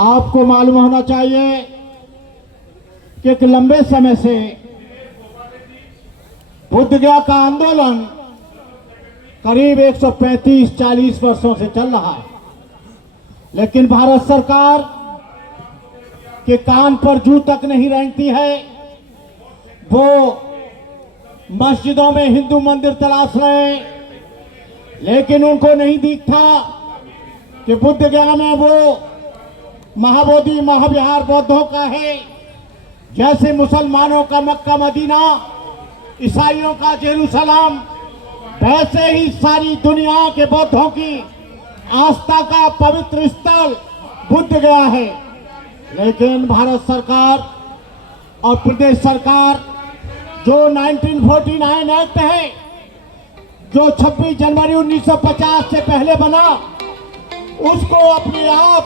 आपको मालूम होना चाहिए कि एक लंबे समय से बुद्ध गया का आंदोलन करीब 135-40 वर्षों से चल रहा है, लेकिन भारत सरकार के कान पर जू तक नहीं रेंगती है। वो मस्जिदों में हिंदू मंदिर तलाश रहे हैं, लेकिन उनको नहीं दिखता कि बुद्ध गया में वो महाबोधि महाविहार बौद्धों का है, जैसे मुसलमानों का मक्का मदीना, ईसाइयों का जेरूसलम, वैसे ही सारी दुनिया के बौद्धों की आस्था का पवित्र स्थल बुद्ध गया है। लेकिन भारत सरकार और प्रदेश सरकार जो 1949 एक्ट है, जो 26 जनवरी 1950 से पहले बना, उसको अपने आप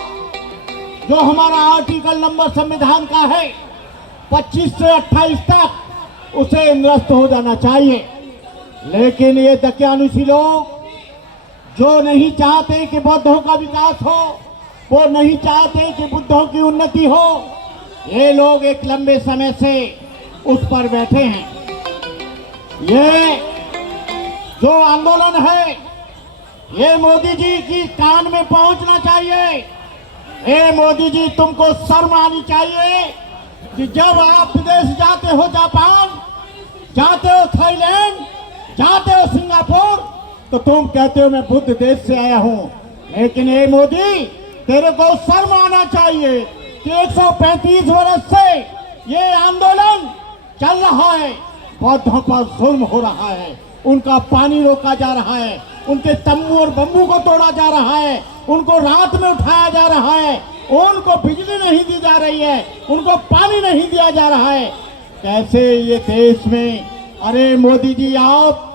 जो हमारा आर्टिकल नंबर संविधान का है 25 से 28 तक उसे निरस्त हो जाना चाहिए। लेकिन ये दकियानुसी लोग जो नहीं चाहते कि बौद्धों का विकास हो, वो नहीं चाहते कि बुद्धों की उन्नति हो, ये लोग एक लंबे समय से उस पर बैठे हैं। ये जो आंदोलन है ये मोदी जी की कान में पहुंचना चाहिए। हे मोदी जी, तुमको शर्म आनी चाहिए कि जब आप विदेश जाते हो, जापान जाते हो, थाईलैंड जाते हो, सिंगापुर, तो तुम कहते हो मैं बुद्ध देश से आया हूं। लेकिन हे मोदी, तेरे को शर्म आना चाहिए कि 135 वर्ष से ये आंदोलन चल रहा है, बौद्धों पर जुल्म हो रहा है, उनका पानी रोका जा रहा है, उनके तंबू और बम्बू को तोड़ा जा रहा है, उनको रात में उठाया जा रहा है, उनको बिजली नहीं दी जा रही है, उनको पानी नहीं दिया जा रहा है। कैसे ये देश में, अरे मोदी जी, आप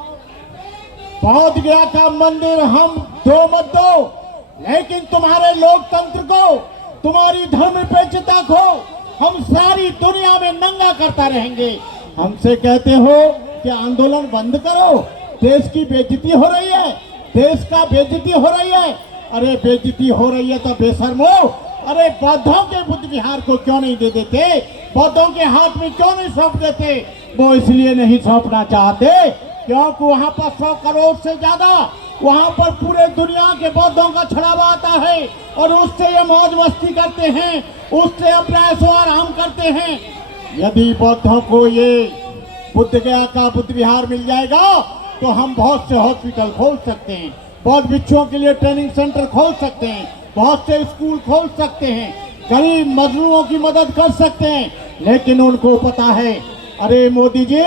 बौद्ध गया का मंदिर हम दो मत दो, लेकिन तुम्हारे लोकतंत्र को, तुम्हारी धर्मनिरपेक्षता को हम सारी दुनिया में नंगा करता रहेंगे। हमसे कहते हो कि आंदोलन बंद करो, देश की बेइज्जती हो रही है, देश का बेइज्जती हो रही है। अरे बेइज्जती हो रही है तो बेशर्मो, अरे बौद्धों के बुद्ध विहार को क्यों नहीं दे देते, बौद्धों के हाथ में क्यों नहीं सौंप देते? वो इसलिए नहीं सौंपना चाहते क्योंकि वहां पर 100 करोड़ से ज्यादा वहां पर पूरे दुनिया के बौद्धों का छड़ावा आता है और उससे ये मौज मस्ती करते हैं, उससे अपना ऐशो आराम करते हैं। यदि बौद्धों को ये बुद्ध गया का बुद्ध विहार मिल जाएगा तो हम बहुत से हॉस्पिटल खोल सकते हैं, बौद्ध भिक्षुओं के लिए ट्रेनिंग सेंटर खोल सकते हैं, बहुत से स्कूल खोल सकते हैं, गरीब मजलूमों की मदद कर सकते हैं। लेकिन उनको पता है, अरे मोदी जी,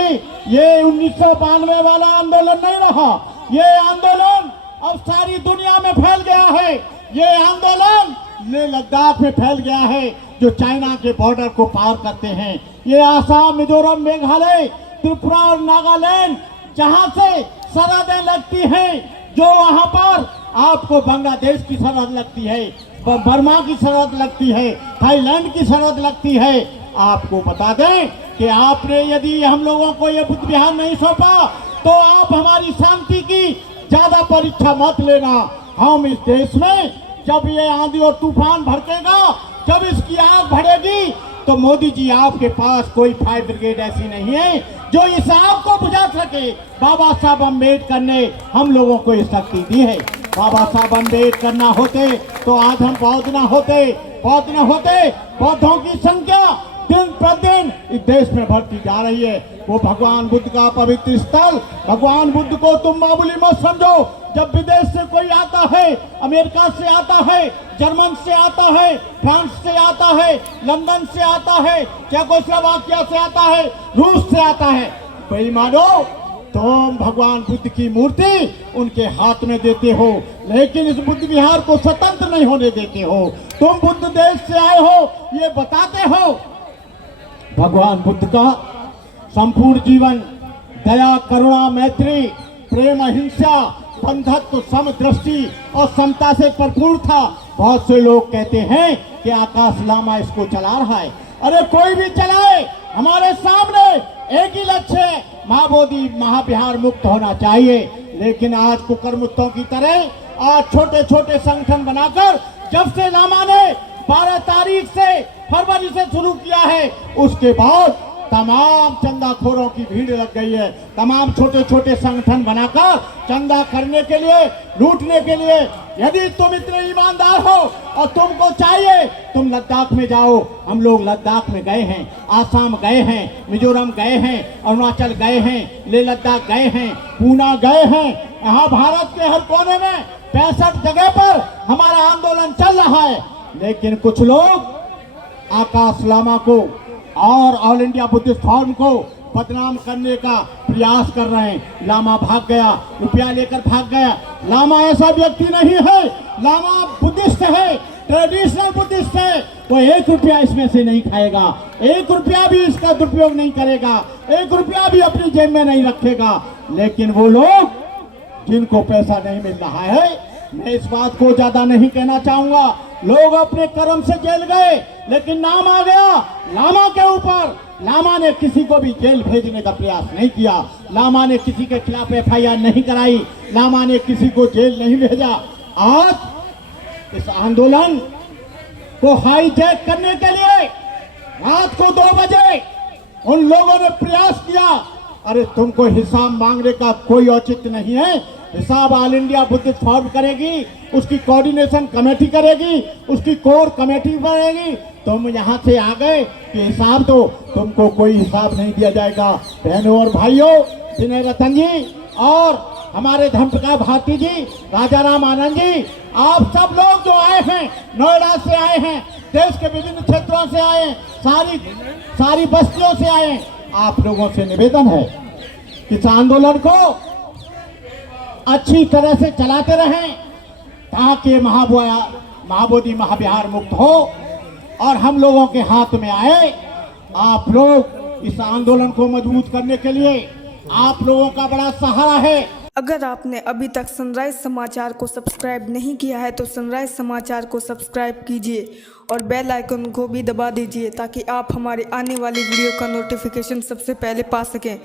ये 1992 वाला आंदोलन नहीं रहा, ये आंदोलन अब सारी दुनिया में फैल गया है। ये आंदोलन लेह लद्दाख में फैल गया है, जो चाइना के बॉर्डर को पार करते हैं। ये आसाम, मिजोरम, मेघालय, त्रिपुरा और नागालैंड, जहां से सरहदें लगती हैं, जो वहां पर आपको बांग्लादेश की सरहद लगती है, बर्मा की सरहद लगती है, थाईलैंड की सरहद लगती है। आपको बता दें कि आपने यदि हम लोगों को ये बुद्ध विहार नहीं सौंपा तो आप हमारी शांति की ज्यादा परीक्षा मत लेना। हम इस देश में जब ये आंधी और तूफान भड़केगा, जब इसकी आग बढ़ेगी, तो मोदी जी आपके पास कोई फायर ब्रिगेड ऐसी नहीं है जो इस आग को बुझा सके। बाबा साहब अम्बेडकर ने हम लोगों को ये शक्ति दी है। बाबा साहब अम्बेडकर ना होते तो आज हम बौद्ध ना होते, बौद्ध ना होते, बौद्धों की संख्या दिन प्रतिदिन इस देश में बढ़ती जा रही है। वो भगवान बुद्ध का पवित्र स्थल, भगवान बुद्ध को तुम मामूली मत समझो। जब विदेश से कोई आता है, अमेरिका से आता है, जर्मन से आता है, फ्रांस से आता है, लंदन से आता है, चेकोस्लोवाकिया से आता है, रूस से आता है, बेईमानो, तुम भगवान बुद्ध की मूर्ति उनके हाथ में देते हो, लेकिन इस बुद्ध विहार को स्वतंत्र नहीं होने देते हो। तुम बुद्ध देश से आए हो ये बताते हो। भगवान बुद्ध का संपूर्ण जीवन दया, करुणा, मैत्री, प्रेम, अहिंसा, बंधत्व, समदृष्टि और समता से भरपूर था। बहुत से लोग कहते हैं कि आकाश लामा इसको चला रहा है। अरे कोई भी चलाए, हमारे सामने एक ही लक्ष्य है, महाबोधि महाविहार मुक्त होना चाहिए। लेकिन आज कुकर्मुत्तों की तरह आज छोटे छोटे संगठन बनाकर जब से लामा ने 12 तारीख से फरवरी से शुरू किया है, उसके बाद तमाम चंदाखोरों की भीड़ लग गई है। तमाम छोटे छोटे संगठन बनाकर चंदा करने के लिए, लूटने के लिए। यदि तुम इतने ईमानदार हो और तुमको चाहिए, तुम लद्दाख में जाओ। हम लोग लद्दाख में गए हैं, आसाम गए हैं, मिजोरम गए हैं, अरुणाचल गए हैं, लेह लद्दाख गए हैं, पूना गए हैं। यहाँ भारत के हर कोने में 65 जगह पर हमारा आंदोलन चल रहा है। लेकिन कुछ लोग आकाश लामा को और ऑल इंडिया बुद्धिस्ट फोरम को बदनाम करने का प्रयास कर रहे हैं। लामा भाग गया, रुपया लेकर भाग गया। लामा ऐसा व्यक्ति नहीं है, लामा बुद्धिस्ट है, ट्रेडिशनल बुद्धिस्ट है। वो 1 रुपया इसमें से नहीं खाएगा, 1 रुपया भी इसका दुरुपयोग नहीं करेगा, 1 रुपया भी अपनी जेब में नहीं रखेगा। लेकिन वो लोग जिनको पैसा नहीं मिल रहा है, मैं इस बात को ज्यादा नहीं कहना चाहूंगा। लोग अपने कर्म से जेल गए, लेकिन नाम आ गया लामा के ऊपर। लामा ने किसी को भी जेल भेजने का प्रयास नहीं किया, लामा ने किसी के खिलाफ FIR नहीं कराई, लामा ने किसी को जेल नहीं भेजा। आज इस आंदोलन को हाईजैक करने के लिए रात को 2 बजे उन लोगों ने प्रयास किया। अरे तुमको हिसाब मांगने का कोई औचित्य नहीं है। हिसाब ऑल इंडिया बुद्धिस्ट फोरम करेगी, उसकी कोऑर्डिनेशन कमेटी करेगी, उसकी कोर कमेटी बनेगी। तुम यहाँ से आ गए कि हिसाब दो, तुमको कोई हिसाब नहीं दिया जाएगा। बहनों और भाइयों, विनय रतन जी और हमारे धर्मप्रकाश भारती जी, राजाराम आनंद जी, आप सब लोग जो आए हैं, नोएडा से आए हैं, देश के विभिन्न क्षेत्रों से आए, सारी बस्तियों से आए, आप लोगों से निवेदन है कि इस आंदोलन को अच्छी तरह से चलाते रहें, ताकि महाबोधि महाविहार मुक्त हो और हम लोगों के हाथ में आए। आप लोग इस आंदोलन को मजबूत करने के लिए आप लोगों का बड़ा सहारा है। अगर आपने अभी तक सनराइज समाचार को सब्सक्राइब नहीं किया है तो सनराइज समाचार को सब्सक्राइब कीजिए और बेल आइकन को भी दबा दीजिए, ताकि आप हमारे आने वाली वीडियो का नोटिफिकेशन सबसे पहले पा सकें।